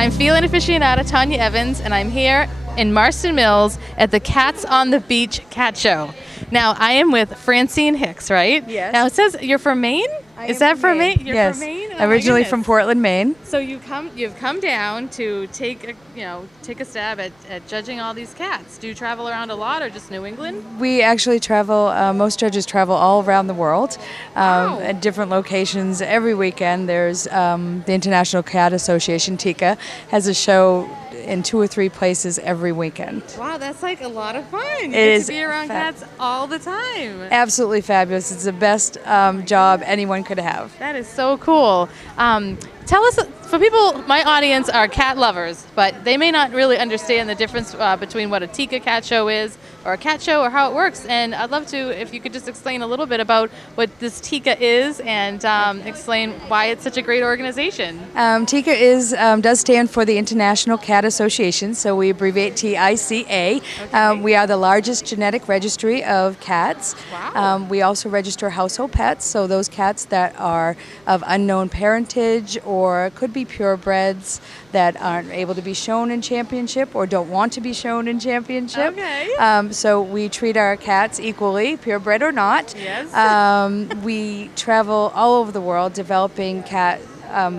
I'm feline aficionada Tanya Evans, and I'm here in Marston Mills at the Cats on the Beach Cat Show. Now, I am with Francine Hicks, right? Yes. Now, it says you're from Maine? Is that from Maine? You're Yes. from Maine? Oh, Originally from Portland, Maine. So you've come down to take a stab at judging all these cats. Do you travel around a lot, or just New England? We actually travel, most judges travel all around the world Wow. at different locations. Every weekend there's the International Cat Association, TICA, has a show in 2 or 3 places every weekend. Wow, that's like a lot of fun. You It get is to be around cats all the time. Absolutely fabulous. It's the best job anyone could have. That is so cool. Tell us, for people, my audience are cat lovers, but they may not really understand the difference between what a Tika cat show is, or a cat show, or how it works. And I'd love to, if you could just explain a little bit about what this Tika is, and explain why it's such a great organization. TICA does stand for the International Cat Association, so we abbreviate TICA. Okay. We are the largest genetic registry of cats. Wow. We also register household pets, so those cats that are of unknown parentage or could be purebreds that aren't able to be shown in championship or don't want to be shown in championship. Okay. So we treat our cats equally, purebred or not. Yes. We travel all over the world developing cat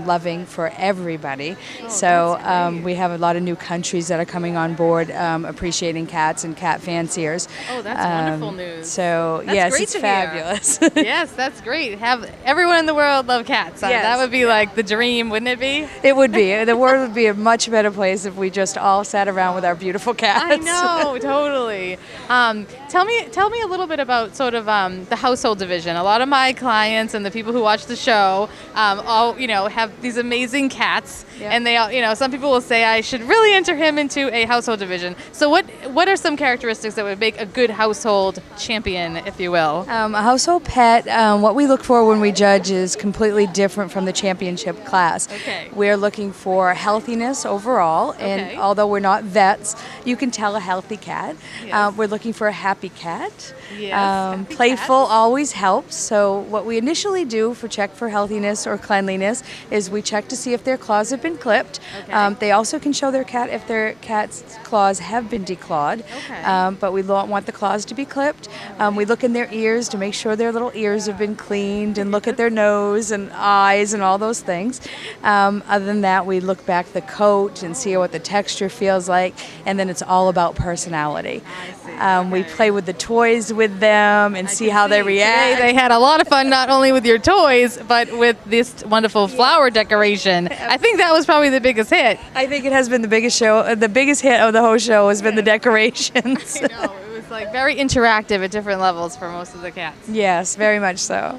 loving for everybody. So that's great. we have a lot of new countries that are coming on board appreciating cats and cat fanciers. Oh, that's wonderful news. So That's yes, great it's to hear. fabulous. Yes, that's great. Have everyone in the world love cats. Yes. That would be like the dream, wouldn't it be? It would be. The world would be a much better place if we just all sat around with our beautiful cats. I know, totally. Tell me a little bit about sort of the household division. A lot of my clients and the people who watch the show, all have these amazing cats, Yeah. and they all, some people will say I should really enter him into a household division. So what are some characteristics that would make a good household champion, if you will? A household pet, what we look for when we judge is completely different from the championship class. Okay. We're looking for healthiness overall, and Okay. although we're not vets, you can tell a healthy cat. Yes. We're looking for a happy cat. Yes, happy Playful cats. always helps. So what we initially do for check for healthiness or cleanliness is we check to see if their claws have been clipped. Okay. They also can show their cat if their cat's claws have been declawed. Okay. But we don't want the claws to be clipped. We look in their ears to make sure their little ears have been cleaned, and look at their nose and eyes and all those things. Other than that, we look back the coat and see what the texture feels like, and then it's all about personality. I see. We Okay. play with the toys with them and see can how they see. react. Today they had a lot of fun, not only with your toys, but with this wonderful flower decoration. I think that was probably the biggest hit. I think it has been the biggest show. The biggest hit of the whole show has been the decorations. I know, it was like very interactive at different levels for most of the cats. Yes, very much so.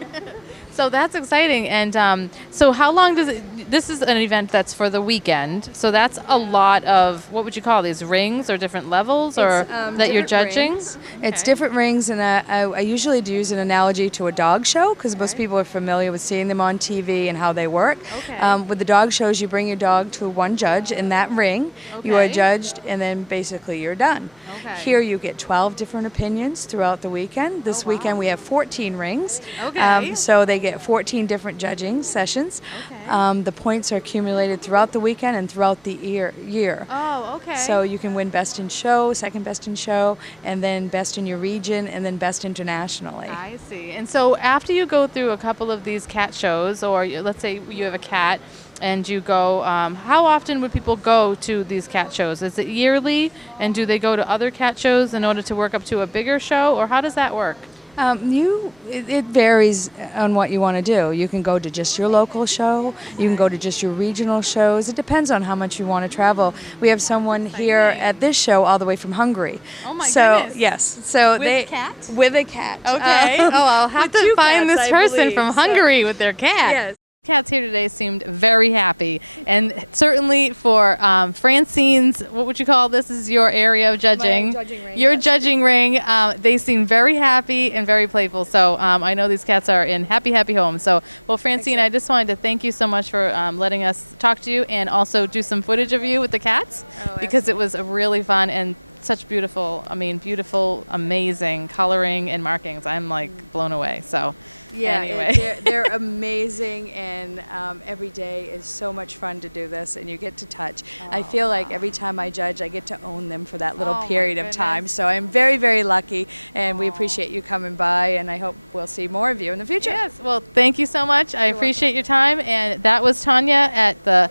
So that's exciting. And so how long does it, this is an event that's for the weekend, so that's a lot of, what would you call these, rings or different levels, or It's, that you're different judging? rings. It's Okay. different rings, and I usually do use an analogy to a dog show because most people are familiar with seeing them on TV and how they work. Okay. With the dog shows, you bring your dog to one judge in that ring. You are Okay. judged, and then basically you're done. Okay. Here you get 12 different opinions throughout the weekend. This Oh, wow. weekend we have 14 rings. Okay. So they get 14 different judging sessions. Okay. The points are accumulated throughout the weekend and throughout the year. Oh, okay. So you can win best in show, second best in show, and then best in your region, and then best internationally. I see. And so after you go through a couple of these cat shows, or let's say you have a cat and you go, how often would people go to these cat shows? Is it yearly? And do they go to other cat shows in order to work up to a bigger show? Or how does that work? It varies on what you want to do. You can go to just your local show. You can go to just your regional shows. It depends on how much you want to travel. We have someone here at this show all the way from Hungary. Oh my so, goodness. Yes. So With they a cat? With a cat. Okay. I'll have with to two find cats, this I person believe, from so- Hungary with their cat. Yes. Cats here today seemed very happy, and certainly for Francine's, what would you call this? This is your area of judging. My judging ring, Your yes. judging ring. They seem very happy and very playful. So I know these cats are in happy homes. So, well, Francine, I just wanted to thank you so much for letting us talk to you and also do some footage of you with the cats, Oh, because it was really fun. And such beautiful, beautiful, amazing coloring and markings. I'm like blown away. So Yeah, anyway. they're amazing, and every day is so much fun to do this, and you get to touch. I feel like every time I judge, I get to own them for that little Oh, my period of time. goodness. So I'm very, very lucky, and we appreciate you coming by, and I hope we'll see more of you in the future. Yes. Well, thank you so much. I appreciate your time. And that was Tanya at the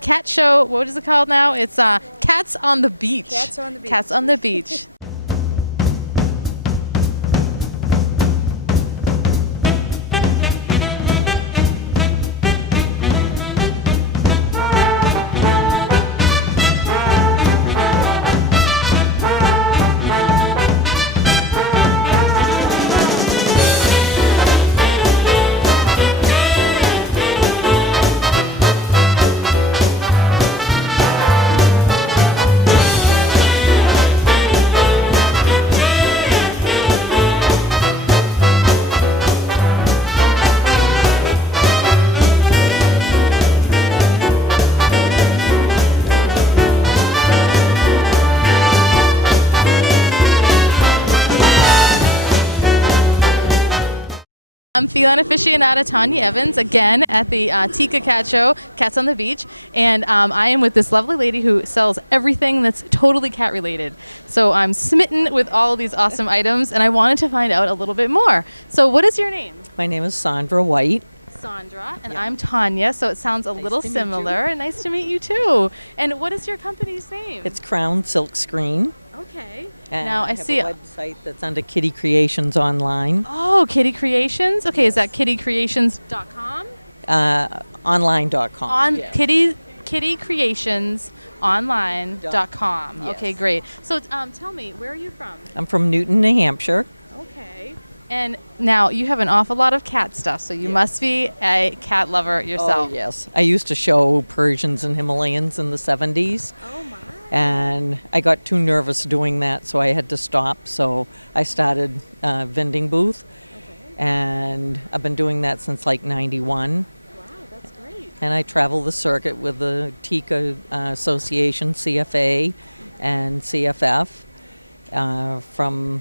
cat show. What is it called now? It's Cats on the Beach. Cats on the Beach. Cats on the Beach. I'm feline aficionada Tanya Evans again at the Tika Cat Show, Cats on the Beach, and I am with this lovely lady who sells everything that's totally cat related. So I'm smitten with all of these awesome items, and I wanted to find out a little bit more. So what is your name? My name is Sandra White. Sandra, and I'm Tanya, so it sounds a little to meet you. similar. And nice to meet you too. And what is your company's name? It's Crown Silk Screen. Okay. And Now I have see. a website that's under Kitty Creations online. Oh, Kitty Creations. Okay, is that kittycreations.com? Online.com. On yes. kittycreationsonline.com. Yes. Okay, great. So tell me, where are you from? I'm from Newton, New Hampshire. Okay. And now you have an awful lot of cat stuff, so you must be a cat lover yourself. Oh, yes. I used to show Persians and Himalayans in the 70s. Oh my. And I got too nervous doing that, so I had to stop. So I started a vending booth. Okay. And I've been doing that since like 91. Wow, that's great. And I travel the circuit with the Tika Association, CFA, and CFF from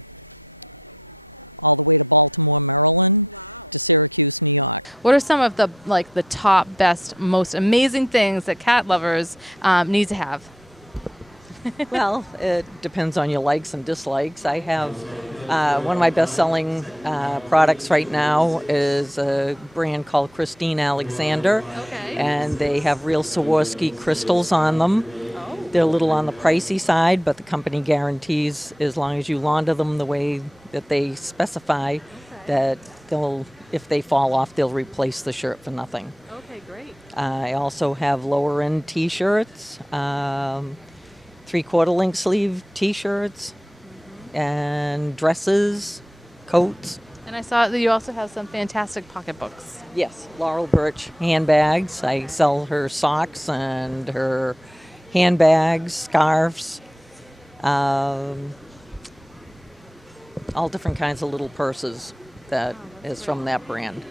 all the way to Baltimore, Maryland, to Syracuse, New York. What are some of the top, best, most amazing things that cat lovers need to have? Well, it depends on your likes and dislikes. I have one of my best-selling products right now is a brand called Christine Alexander. Okay. And they have real Swarovski crystals on them. Oh. They're a little on the pricey side, but the company guarantees as long as you launder them the way that they specify, that they'll, if they fall off, they'll replace the shirt for nothing. Okay, great. I also have lower-end T-shirts, three-quarter length sleeve T-shirts, and dresses, coats. And I saw that you also have some fantastic pocketbooks. Yes, Laurel Birch handbags. I sell her socks and her handbags, scarves, all different kinds of little purses that is from that brand.